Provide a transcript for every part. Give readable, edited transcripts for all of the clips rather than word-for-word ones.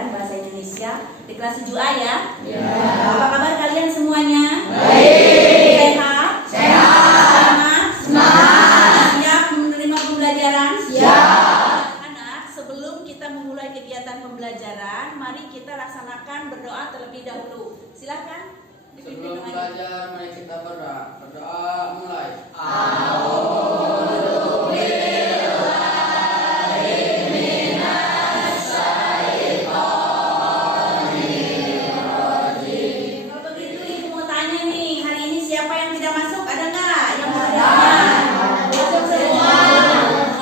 pelajaran bahasa Indonesia di kelas 7A ya. Ya. Apa kabar kalian semuanya? Baik. Sehat? Sehat. Semangat? Siap menerima pembelajaran? Siap. Anak, sebelum kita memulai kegiatan pembelajaran, mari kita laksanakan berdoa terlebih dahulu. Silakan. Sebelum belajar, mari kita berdoa. Berdoa mulai. Kalau begitu Ibu mau tanya nih, hari ini siapa yang tidak masuk? Ada nggak yang mau tidak? Masuk semua.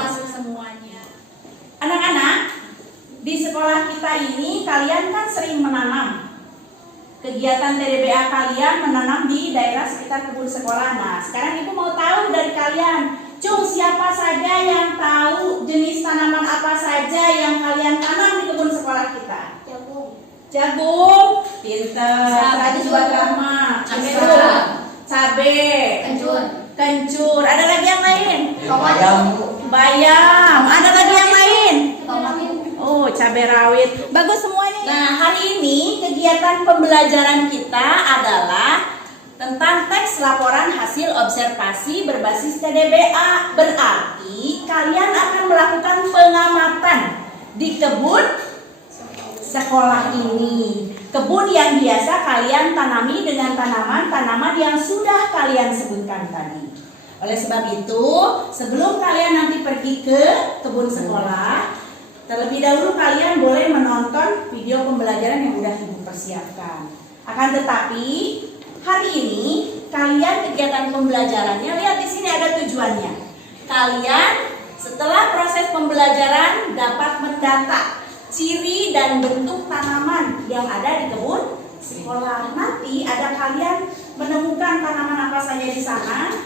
Masuk semuanya. Anak-anak, di sekolah kita ini kalian kan sering menanam. Kegiatan TDBA kalian menanam di daerah sekitar kebun sekolah. Nah, sekarang Ibu mau tahu dari kalian, Cung, siapa saja yang tahu jenis tanaman apa saja yang kalian tanam di kebun sekolah kita? Jagung, pinter. Tadi juga drama, cabe, kencur. Ada lagi yang lain? Bayam. Ada lagi yang lain? Oh, cabai rawit. Bagus semuanya. Nah, hari ini kegiatan pembelajaran kita adalah tentang teks laporan hasil observasi berbasis TDBA. Berarti kalian akan melakukan pengamatan di kebun sekolah ini. Kebun yang biasa kalian tanami dengan tanaman-tanaman yang sudah kalian sebutkan tadi. Oleh sebab itu, sebelum kalian nanti pergi ke kebun sekolah, terlebih dahulu kalian boleh menonton video pembelajaran yang sudah Ibu persiapkan. Akan tetapi, hari ini kalian kegiatan pembelajarannya, lihat di sini ada tujuannya. Kalian setelah proses pembelajaran dapat mendata ciri dan bentuk tanaman yang ada di kebun sekolah. Nanti ada kalian menemukan tanaman apa saja di sana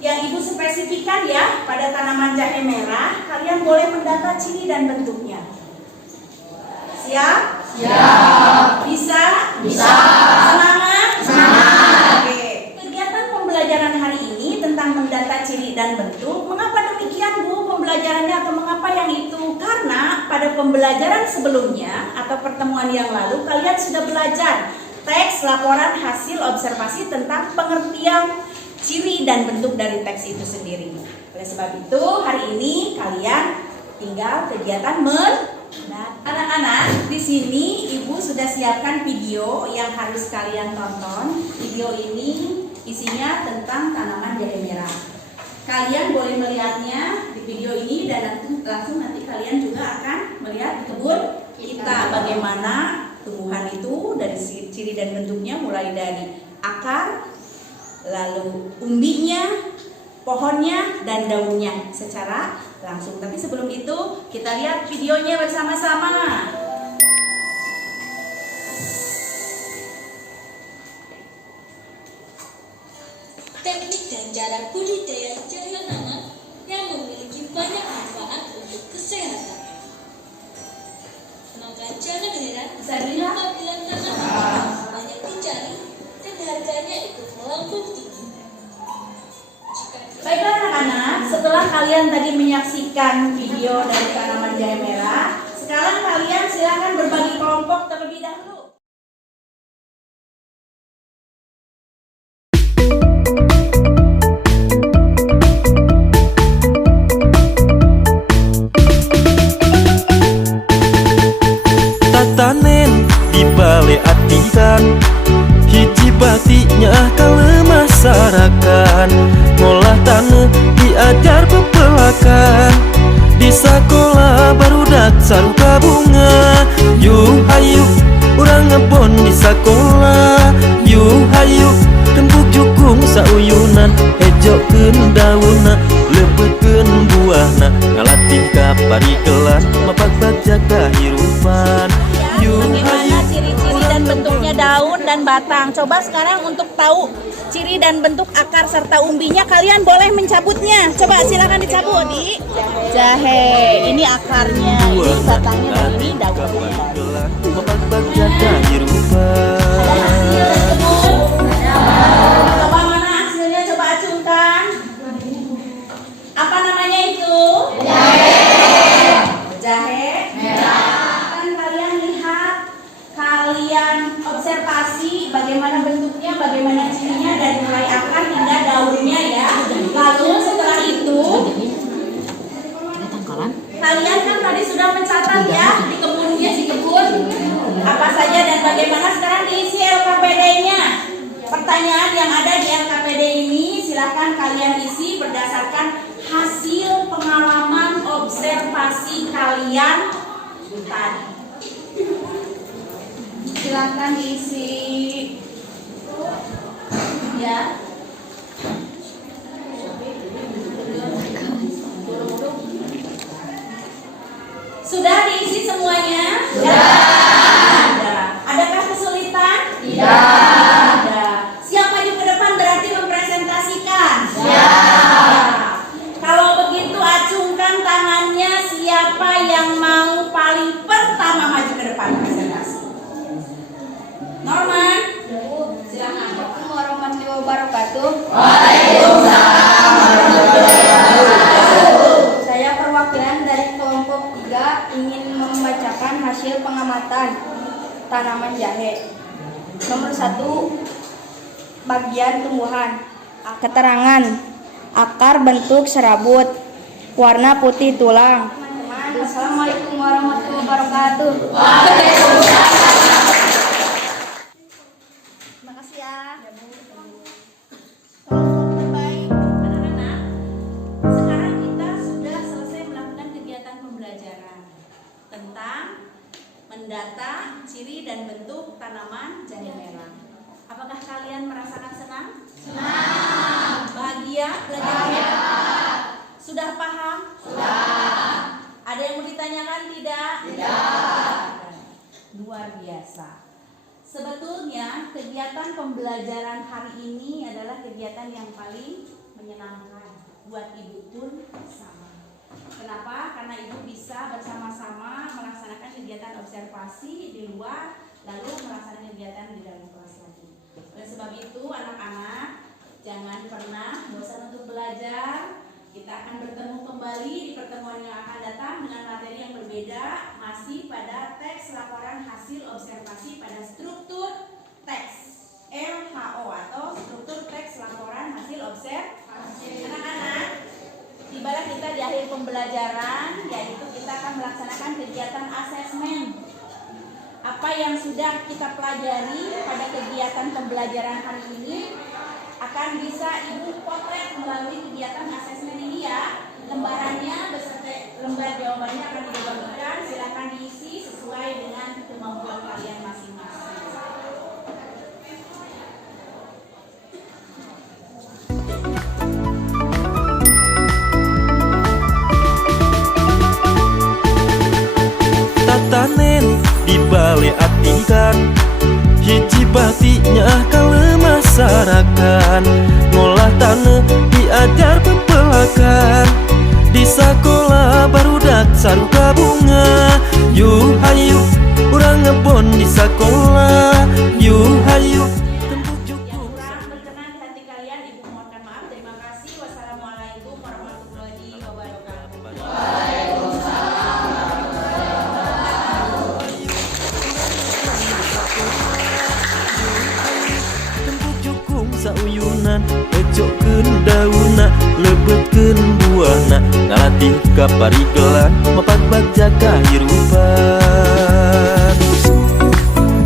yang Ibu spesifikkan ya. Pada tanaman jahe merah, kalian boleh mendata ciri dan bentuknya. Siap? Siap. Bisa? Bisa. Semangat? Semangat. Oke. Kegiatan pembelajaran hari ini tentang mendata ciri dan bentuk. Mengapa demikian Bu pembelajarannya, atau mengapa yang itu? Karena pada pembelajaran sebelumnya atau pertemuan yang lalu kalian sudah belajar teks laporan hasil observasi tentang pengertian ciri dan bentuk dari teks itu sendiri. Oleh sebab itu hari ini kalian tinggal kegiatan anak-anak. Di sini Ibu sudah siapkan video yang harus kalian tonton. Video ini isinya tentang tanaman jahe merah. Kalian boleh melihatnya di video ini dan langsung nanti kalian juga akan melihat di kebun kita bagaimana tumbuhan itu dari ciri dan bentuknya, mulai dari akar, lalu umbinya, pohonnya, dan daunnya secara langsung. Tapi sebelum itu kita lihat videonya bersama-sama. Teknik dan cara budidaya jahe tanam yang memiliki banyak manfaat untuk kesehatan. Maka jangan heran apabila tanaman banyak dicari dan harganya ikut melambung tinggi. Baiklah anak-anak, setelah kalian tadi menyaksikan video dari tanaman jahe merah, sekarang kalian silakan berbagi kelompok terlebih dahulu. Tatanen di balik atikan hiji batiknya kale masyarakat ngolah tanah diajar pepelakan di sekolah barudak saruka bunga. Yu hayu urang ngebon di sekolah, yu hayu tembuk jukung sauyunan ejokeun daunna leupeukeun buahna ngalatih kaparikelan mapak baja kahirupan. Bagaimana ciri-ciri dan bentuknya daun dan batang? Coba sekarang untuk tahu ciri dan bentuk akar serta umbinya, kalian boleh mencabutnya. Coba silakan dicabut. Di jahe, ini akarnya, ini batangnya, dan ini daunnya. Coba mana hasilnya? Coba acungkan. Apa namanya itu? Jahe. Jahe. Kan kalian lihat tadi sudah mencatat ya di kebunnya si kebun apa saja dan bagaimana. Sekarang diisi LKPD-nya. Pertanyaan yang ada di LKPD ini silakan kalian isi berdasarkan hasil pengalaman observasi kalian tadi. Silakan diisi ya. Sudah diisi semuanya? Sudah. Adakah kesulitan? Tidak. Ada. Siap maju ke depan berarti mempresentasikan? Siap. Kalau begitu acungkan tangannya siapa yang mau paling pertama maju ke depan presentasi. Norman, silakan. Assalamualaikum warahmatullahi wabarakatuh. Waalaikumsalam warahmatullahi wabarakatuh. Saya perwakilan dari kelompok 3 ingin membacakan hasil pengamatan tanaman jahe. Nomor 1, bagian tumbuhan. Keterangan: akar bentuk serabut, warna putih tulang. Teman-teman, assalamualaikum warahmatullahi wabarakatuh. Terima kasih ya. Kelompok terbaik. Anak-anak, sekarang kita sudah selesai melakukan kegiatan pembelajaran tentang mendata ciri dan bentuk tanaman jahe merah. Apakah kalian merasakan senang? Senang. Bahagia belajarnya? Sudah paham? Sudah. Ada yang mau ditanyakan tidak? Tidak. Luar biasa. Sebetulnya kegiatan pembelajaran hari ini adalah kegiatan yang paling menyenangkan buat ibu pun sama. Kenapa? Karena ibu bisa bersama-sama melaksanakan kegiatan observasi di luar, lalu melaksanakan kegiatan di dalam kelas lagi. Oleh sebab itu anak-anak jangan pernah bosan untuk belajar. Kita akan bertemu kembali di pertemuan yang akan datang dengan materi yang berbeda, masih pada teks laporan hasil observasi pada struktur teks LHO atau struktur teks laporan hasil observasi. Anak-anak, tibalah kita di akhir pembelajaran, yaitu kita akan melaksanakan kegiatan asesmen. Apa yang sudah kita pelajari pada kegiatan pembelajaran hari ini akan bisa ibu potret melalui kegiatan asesmen ini ya. Lembarannya beserta lembar jawabannya akan dibagikan. Silakan diisi sesuai dengan kemampuan kalian masing-masing. Tatanen di balik atikan hiji batiknya kala masyarakat ngolah tanah diajar pepelakan di sekolah barudak saruka bunga. Yu hayu urang ngebon di sekolah. Yu hayu tembuk Yang cukup. kurang berkenan di hati kalian, ibu mohonkan maaf. Terima kasih. Wassalamualaikum warahmatullahi wabarakatuh. Tembuk jukung sauyunan ecokkeun daunna lebetkeun buahna ngalatih ka parigelan mapak baja kahirupan.